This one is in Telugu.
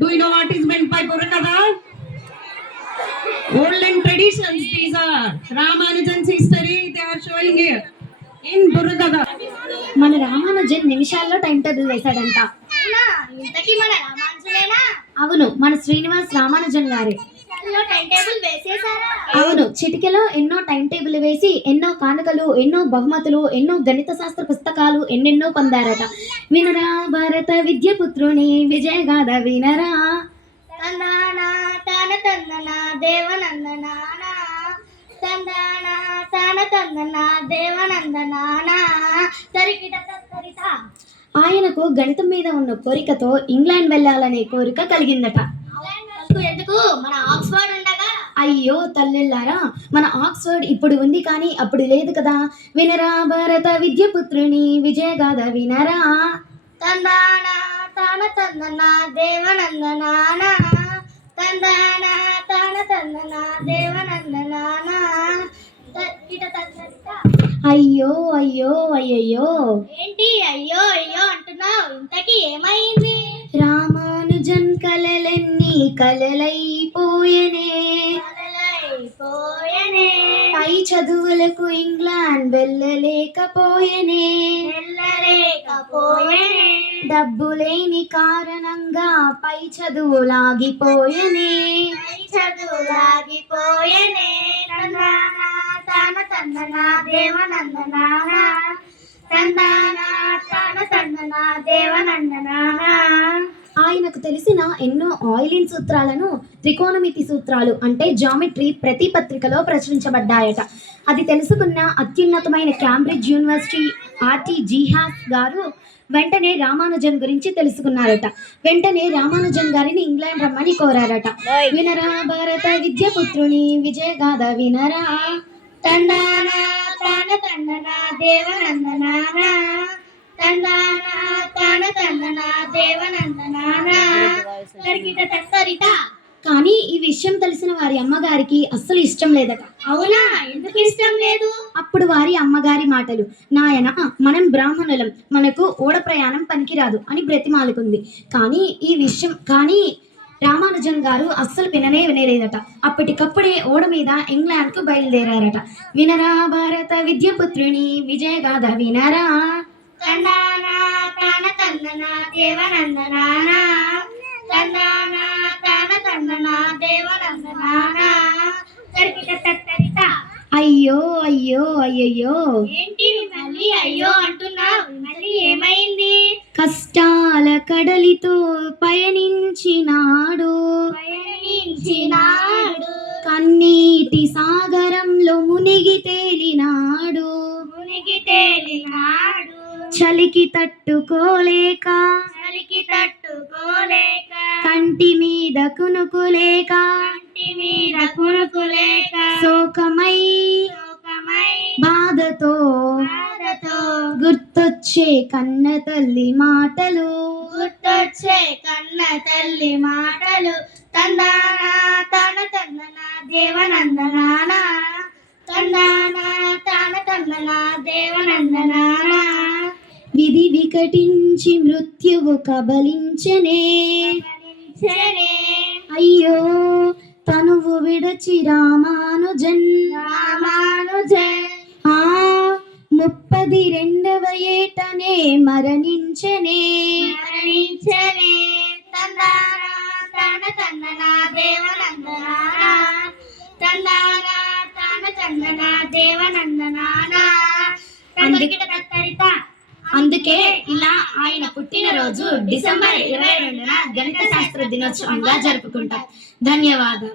Do you know what is meant by Burukada? Olden traditions, these are Ramanujan's history, they are showing here in Burukada. మన రామానుజన్ నిమిషాల్లో టైం టేబుల్ వేశాడంట. ఇంతకీ మన రామానుజనేనా? అవును, మన శ్రీనివాస్ రామానుజన్ గారే. టైం టేబుల్ వేసేసారా? అవును, చిటికెలో ఎన్నో టైం టేబుల్ వేసి ఎన్నో కానుకలు, ఎన్నో బహుమతులు, ఎన్నో గణిత శాస్త్ర పుస్తకాలు ఎన్నెన్నో పొందారట. వినరా భారత విద్యపుత్రుని విజయగాథ వినరా. తందానా తాన తందనా దేవనందనా తందానా తాన తందనా దేవనందనా తరికిట తరిత. ఆయనకు గణితం మీద ఉన్న కోరికతో ఇంగ్లాండ్ వెళ్ళాలనే కోరిక కలిగిందట. ఎందుకు? మన ఆక్స్ఫర్డ్ ఉండగా. అయ్యో తల్లిల్లారా, మన ఆక్స్ఫర్డ్ ఇప్పుడు ఉంది కానీ అప్పుడు లేదు కదా. వినరా భారత విద్యపుత్రుని విజయగాథ వినరా. తందానా తాన తందనా దేవనందనా తందానా తాన తందనా దేవనందనా తరికిట తరిత. అయ్యో అయ్యో అయ్యయ్యో. ఏంటి అయ్యో అయ్యో అంటున్నావు? ఇంతకీ ఏమైంది? రామానుజన్ కలలన్నీ కలలైపోయనే, పై చదువులకు ఇంగ్లాండ్ వెళ్ళలేకపోయనే, డబ్బు లేని కారణంగా పై చదువులాగిపోయనే. తాన తందనా దేవనందనా తందానా తాన తందనా దేవనందనా. ఆయనకు తెలిసిన ఎన్నో ఆయిలిన్ సూత్రాలను, త్రికోణమితి సూత్రాలు అంటే జామెట్రీ ప్రతి పత్రికలో ప్రచురించబడ్డాయట. అది తెలుసుకున్న అత్యున్నతమైన క్యాంబ్రిడ్జ్ యూనివర్సిటీ ఆర్టీ జీహాస్ గారు వెంటనే రామానుజన్ గురించి తెలుసుకున్నారట. వెంటనే రామానుజన్ గారిని ఇంగ్లాండ్ రమ్మని కోరారట. వినరా భారత విద్యపుత్రుని విజయగాథ వినరా. తందానా తాన తందనా దేవనందనా తందానా తాన తందనా దేవనందనా తరికిట తరిత. కానీ ఈ విషయం తెలిసిన వారి అమ్మగారికి అస్సలు ఇష్టం లేదట. అవునా? ఎందుకు ఇష్టం లేదు? అప్పుడు వారి అమ్మగారి మాటలు, నాయన మనం బ్రాహ్మణులం, మనకు ఓడ ప్రయాణం పనికిరాదు అని బ్రతిమాలుకుంది. కానీ రామానుజన్ గారు అస్సలు వినలేదట. అప్పటికప్పుడే ఓడ మీద ఇంగ్లాండ్కు బయలుదేరారట. వినరా భారత విద్యపుత్రుని విజయగాథ వినరా. తందానా తాన తందనా దేవనందనా తందానా తాన తందనా దేవనందనా తరికిట తరిత. అయ్యో అయ్యో అయ్యయ్యో. ఏంటి మళ్ళీ అయ్యో అంటున్నావు? మళ్ళీ ఏమైంది? కష్టాల కడలితో పయనించినాడు, కన్నీటి సాగరంలో మునిగి తేలినాడు, చలికి తట్టుకోలేక కంటి మీద కునుకులేక శోకమై బాధతో గుర్తొచ్చే కన్న తల్లి మాటలు, తందానా తాన తందనా దేవనందనా తందానా తాన తందనా దేవనందనా. విధి వికటించి మృత్యువు కబలించనే, అయ్యో తనువు విడచి రామానుజన్ 32వ ఏటనే మరణించనే. తందానా తాన తందనా దేవనందనా తందానా తాన తందనా దేవనందనా తరికిట తరిత. అందుకే ఇలా ఆయన పుట్టినరోజు డిసెంబర్ 22న గణిత శాస్త్ర దినోత్సవంగా జరుపుకుంటాం. ధన్యవాదాలు.